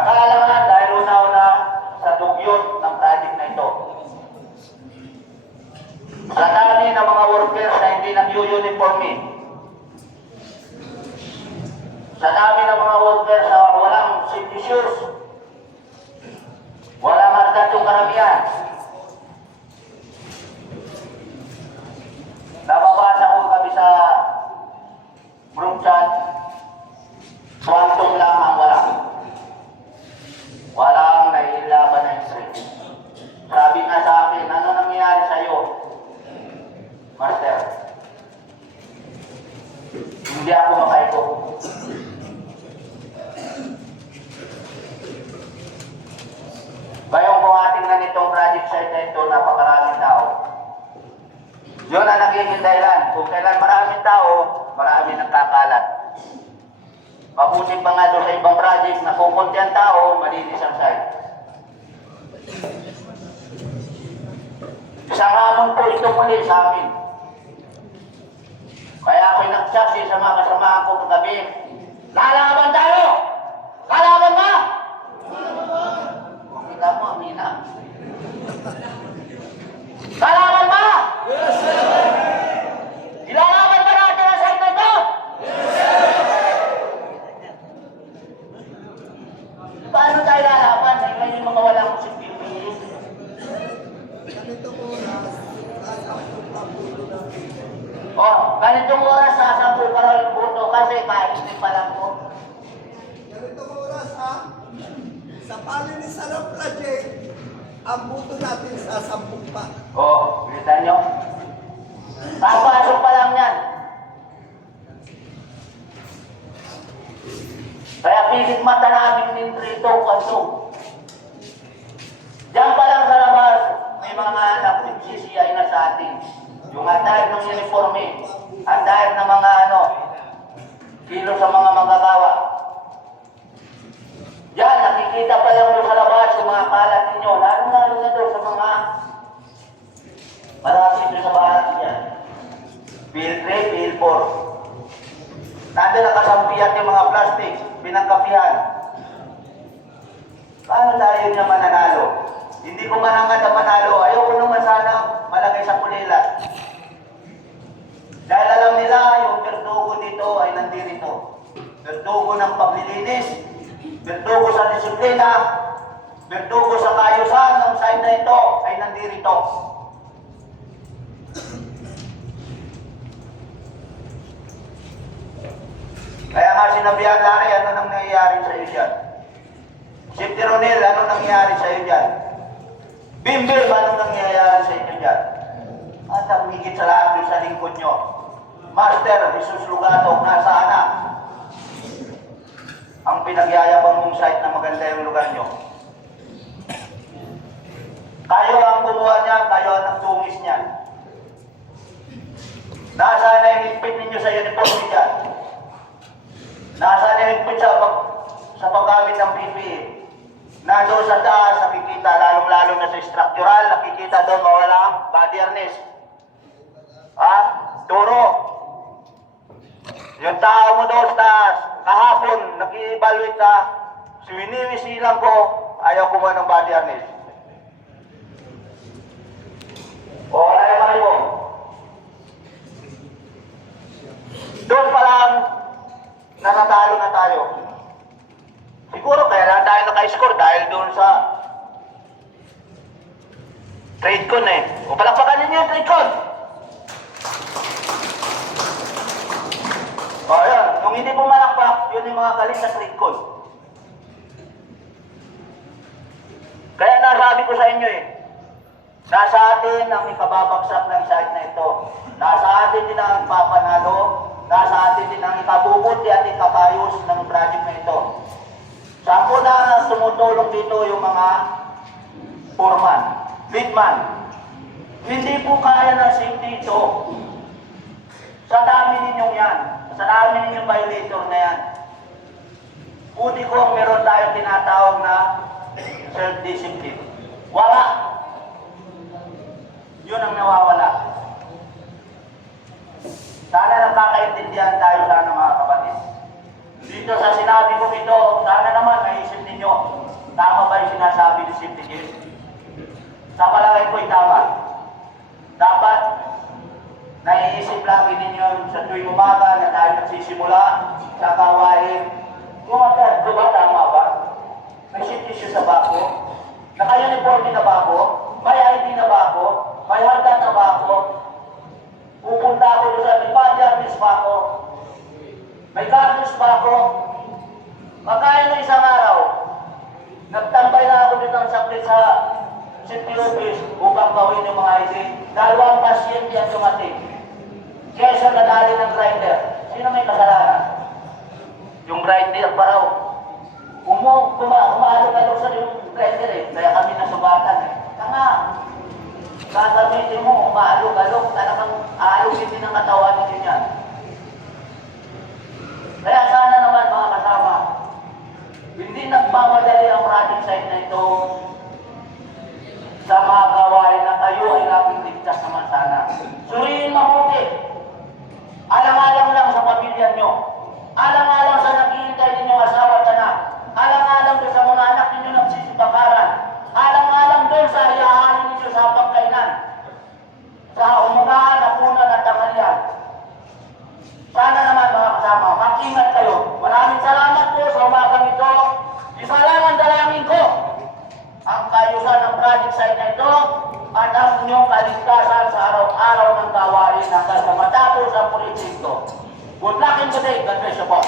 Kaalaman dahil una-una sa dugyot ng project na ito. Sa dami ng mga workers na hindi nag-uniforme. Sa dami ng mga workers na walang safety shoes. Walang hardad yung karamihan. Nababasa ko kami sa group chat. Quantum lang ang wala. Walang nailaban na straight. Sabi nga sa akin, ano nangyayari sa iyo, Master? Hindi ako makaiko. Ngayon kung ating na nitong project site na ito, napakaraming tao. Yun ang nagiging dahilan. Kung kailan maraming tao, maraming nagkakalat. Mabuti pa nga doon sa ibang project na kung konti ang tao, malinis ang site. Isang hamon po ito muli sa amin. Kaya ako'y nagsaksi sa mga kasamahan ko kagabi, lalaban tayo! Lalaban ba? Kung kita mo, amina. Lalaban ba? Yes, sir! Ilalaban ba natin ang site na ito? Yes, sir! Paano tayo lalaban? May mga walang CPP. Ganitong oras sasampu ka rin buto kasi kainin pa lang po. Ganitong oras ha? Sa palinisan ng project, ang buto natin sa 10 pa. Bilisan nyo. Papasok pa lang yan. Kaya pilit mata namin din rito kanto. Diyan pa lang sa labas, may mga nagsisiyay na sa atin. Yung andahit ng uniforme, andahit ng mga kilo sa mga manggagawa. Diyan, nakikita pa lang doon sa labas yung mga kalat ninyo. Lalo-lalo na doon sa mga malapit doon sa barat niya. Bill 3, Bill 4. Nandun nakasampihan yung mga plastic, pinangkapihan. Paano tayo niya mananalo? Hindi ko manangad na manalo. Ayoko naman sana malagay sa kulilat. Dahil alam nila, yung berdugo dito ay nandirito. Berdugo ng paglilinis, berdugo sa disiplina, berdugo sa kaayusan ng site na ito ay nandirito. Kaya nga sinabihan Larry, ano nang nangyayari sa iyo dyan? Safety Ronel, ano nangyayari sa iyo dyan? Bimbil, ano nangyayari sa inyo dyan? At ang higit sa lahat yung sa lingkod nyo. Master, Jesus Lugato, nasaan na? Ang pinagyayabang mong site na maganda yung lugar nyo. Kayo ang gumawa niyan, kayo ang nagtungis niyan. Nasaan na yung higpit ninyo sa uniforme dyan? Nasaan na yung higpit sa paggamit ng PPE? Doon sa taas, nakikita, lalong-lalo na sa structural, nakikita doon mawala body harness. Turo. Yung tao mo doon sa taas, kahapon, nag-i-evaluate ka, siwiniwisilang ko, ayaw kumuha ng body harness. Wala yung kayo. Doon pa lang, nanatalo na tayo. Siguro kaya lang tayo naka-score dahil doon sa TradeCon O palakpakan ninyo yung TradeCon. Ayan. Kung hindi po malakpak, yun yung mga galit sa TradeCon. Kaya nasabi ko sa inyo nasa atin ang ikababagsak ng site na ito. Nasa atin din ang papanalo. Nasa atin din ang ikabubuti at ikakayos ng project na ito. Saan na tumutulong dito yung mga foreman, leadman. Hindi po kaya ng safety ito. Sa dami ninyong yan, sa dami ninyong violator na yan. Puti ko meron tayong tinatawag na self-discipline. Wala. Yun ang nawawala. Sana nagkakaintindihan tayo sana mga kapatid. Dito sa sinabi ko ito, sana naman may isip ninyo ninyo. Tama ba yung sinasabi ni Safety Chief? Sa palagay ko'y tama. Dapat naiisip lagi ninyo sa tuwing umaga na tayo nagsisimula sa gawain. Kung ba tama ba? May safety shoes na ba ako? Naka-uniforme na ba ako? May ID na ba ako? May handa na ba ako? Pupunta ako doon sa Evangelist ba ako? May gatos ba ako? Magkaya na isang araw, nagtambay na ako dito ng sakit sa City Office upang gawin yung mga ID. Dalawang pasyente ang dumating. Kesa nadali ng grinder. Sino may kasalanan? Yung grinder pa raw. Umaalog-alog sa yung grinder eh. Kaya kami nasugatan eh. Tanga. Gagamitin mo, umaalog-alog. Talagang aalogin din ang katawan ninyo niyan. Kaya sana naman mga kasama, hindi nagmamadali ang project site na ito sa mga gawain na kayo ay laging ligtas naman sana. Suriin mabuti. Alang-alang lang sa pamilya nyo. Alang-alang sa naghihintay ninyong asawa at anak. Alang-alang doon sa mga anak ninyo nagsisibakaran. Alang-alang doon sa ayahanin ninyo sa pagkainan. Sa umugaan, hapunan at tanghalian. Sana naman mga kasama, mag-ingat kayo. Maraming salamat po sa umagang ito. Isa lang ang dalangin ko. Ang kayusan ng project site na ito at ang inyong kaligtasan sa araw-araw ng gawain hanggang sa matapos ang proyekto. Good luck and good day. God bless you po.